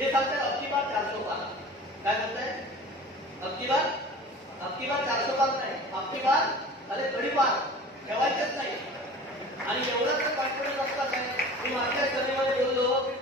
ये साथ है अब की बार चार सौ पार क्या करते हैं? अब की बार? अब की बार चार सौ पार नाही अब की बार अरे कडी पार ठेवायचंच नाही. आणि एवढंच कॉन्फिडन्स असला काय मी मागच्या सभेमध्ये बोललो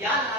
Yeah.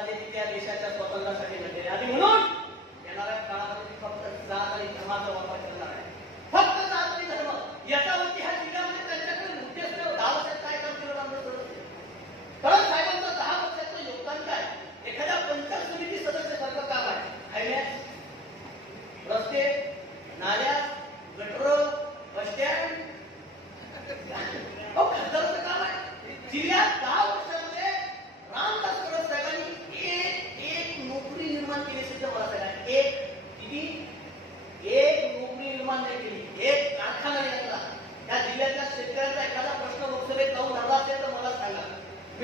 आले ती त्या देशाच्या स्वातंत्र्यासाठी म्हणजे आणि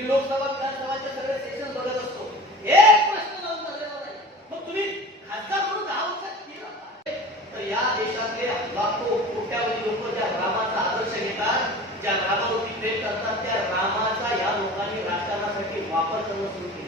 मी लोकसभा विधानसभाचे सगळे सेशन बघत असतो. एक प्रश्न जाऊन धरलेला नाही. मग तुम्ही खासदार म्हणून दहा वर्षात तर या देशातले लाखो कोट्यावधी लोक ज्या रामाचा आदर्श घेतात ज्या रामावरती प्रेम करतात त्या रामाचा या लोकांनी राजकारणासाठी वापर करणं सुरू केलं.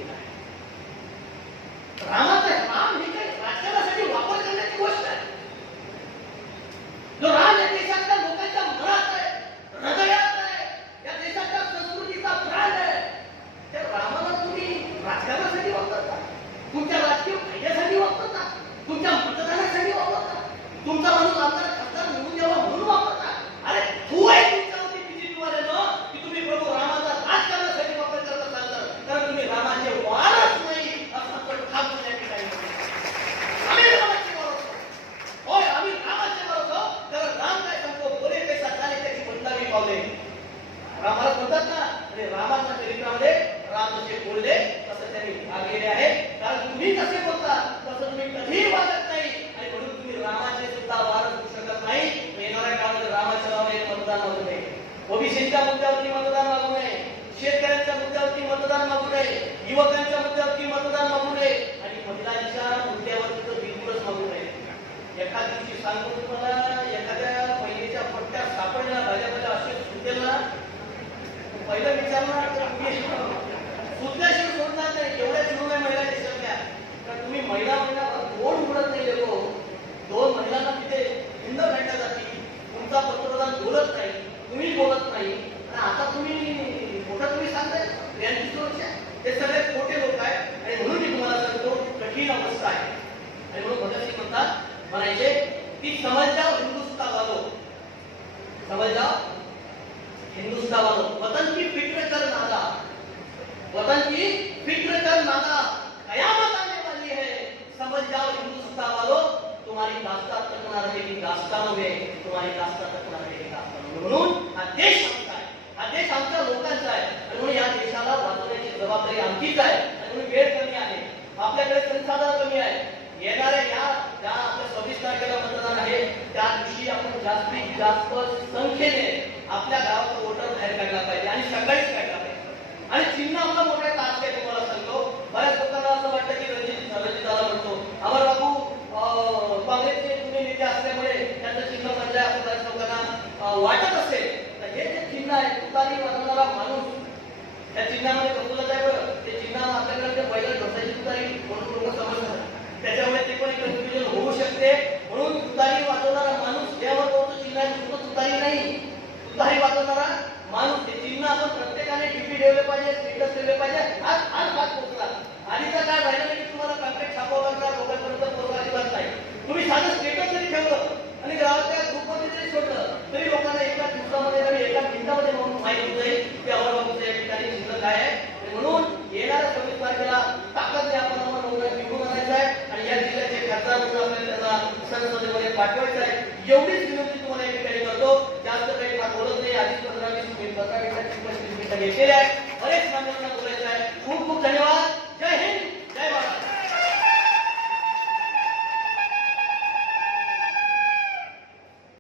पावले. रामाला म्हणतात ना आणि रामाच्या चरित्रामध्ये राम जसे बोलले तसं त्यांनी भागलेले आहे. कारण तुम्ही कसे बोलता तसं तुम्ही कधीही वागत नाही. आणि म्हणून तुम्ही रामाचे सुद्धा वाद करू शकत नाही. येणाऱ्या काळात रामाच्या नावाने मतदान मागू नये. ओबीसीच्या मुद्द्यावरती मतदान मागू नये. शेतकऱ्यांच्या मुद्द्यावरती मतदान मागू नये. युवकांच्या मुद्द्यावरती मतदान मागू नये. आणि महिलांच्या मुद्द्यावरती तर बिलकुलच मागू नये. एखाद दिवशी सांगतो तुम्हाला महिला महिला कोण उघडत नाही लोक हो. दोन महिलांना तिथे हिंद घालण्यात जाते. तुमचा पंतप्रधान बोलत नाही तुम्ही बोलत नाही. आणि आता तुम्ही मोठं तुम्ही सांगताय यांची सुरक्षा हे सगळे खोटे लोक आहेत. आणि म्हणून मी तुम्हाला सांगतो कठीण अवस्था आहे. आणि म्हणून भगतसिंग म्हणतात म्हणायचे की समज जाओ हिंदुस्ता वालो समज जाओ हिंदुस्ता वालो वतन की फिक्र कर नादा वतन की फिक्र कर नादा जबाबदारी आहे. म्हणून वेळ कमी आहे. आपल्याकडे संसाधन कमी आहे. येणाऱ्या या ज्या आपल्या सव्वीस तारखेला मतदान आहे त्या दिवशी आपण जास्तीत जास्त संख्येने आपल्या गावात वोटर बाहेर काढला पाहिजे आणि सकाळीच काढला पाहिजे. आणि चिन्ह आपला मोठा टास्क आहे तुम्हाला सांगतो. बऱ्याच लोकांना असं वाटतं की रणजित रणजिताला म्हणतो अमर बाबू अं, काँग्रेसचे जुने नेते असल्यामुळे त्यांचं चिन्ह बदलाय असं बऱ्याच लोकांना वाटत असेल. तर हे जे चिन्ह आहे तुतारी वाजवणारा माणूस त्या चिन्हामध्ये बसवलं आहे बरं ते चिन्ह आपल्याकडे ते पहिलं ढोसाची तुतारी म्हणून लोक समजतात त्याच्यामुळे ते पण कन्फ्युजन होऊ शकते. म्हणून तुतारी वाजवणारा माणूस जेव्हा तो चिन्ह आहे तुतारी नाही. तुतारी वाजवणारा माणूस हे चिन्ह आपण प्रत्येकाने टीपी ठेवले पाहिजे स्टेटस ठेवले पाहिजे आज आज आज पोहोचला आधीचा काय राहिला नाही की तुम्हाला कॉन्टॅक्ट छापावं लागणार लोकांपर्यंत पोहोचायची बात नाही तुम्ही साधं स्टेटस जरी ठेवलं आणि गावाच्या ग्रुपमध्ये जरी सोडलं तरी लोकांना एका दिवसामध्ये आणि एका मिनिटामध्ये म्हणून माहिती होऊन जाईल की अमरबाबूचं या ठिकाणी चिन्ह काय आहे आणि म्हणून येणाऱ्या सव्वीस तारखेला ताकद आपण अमर लोकांना निवडून आणायचं आहे आणि या जिल्ह्याचे खासदार म्हणून आपल्याला त्यांना संसदेमध्ये पाठवायचं आहे एवढीच विनंती तुम्हाला या ठिकाणी करतो जास्त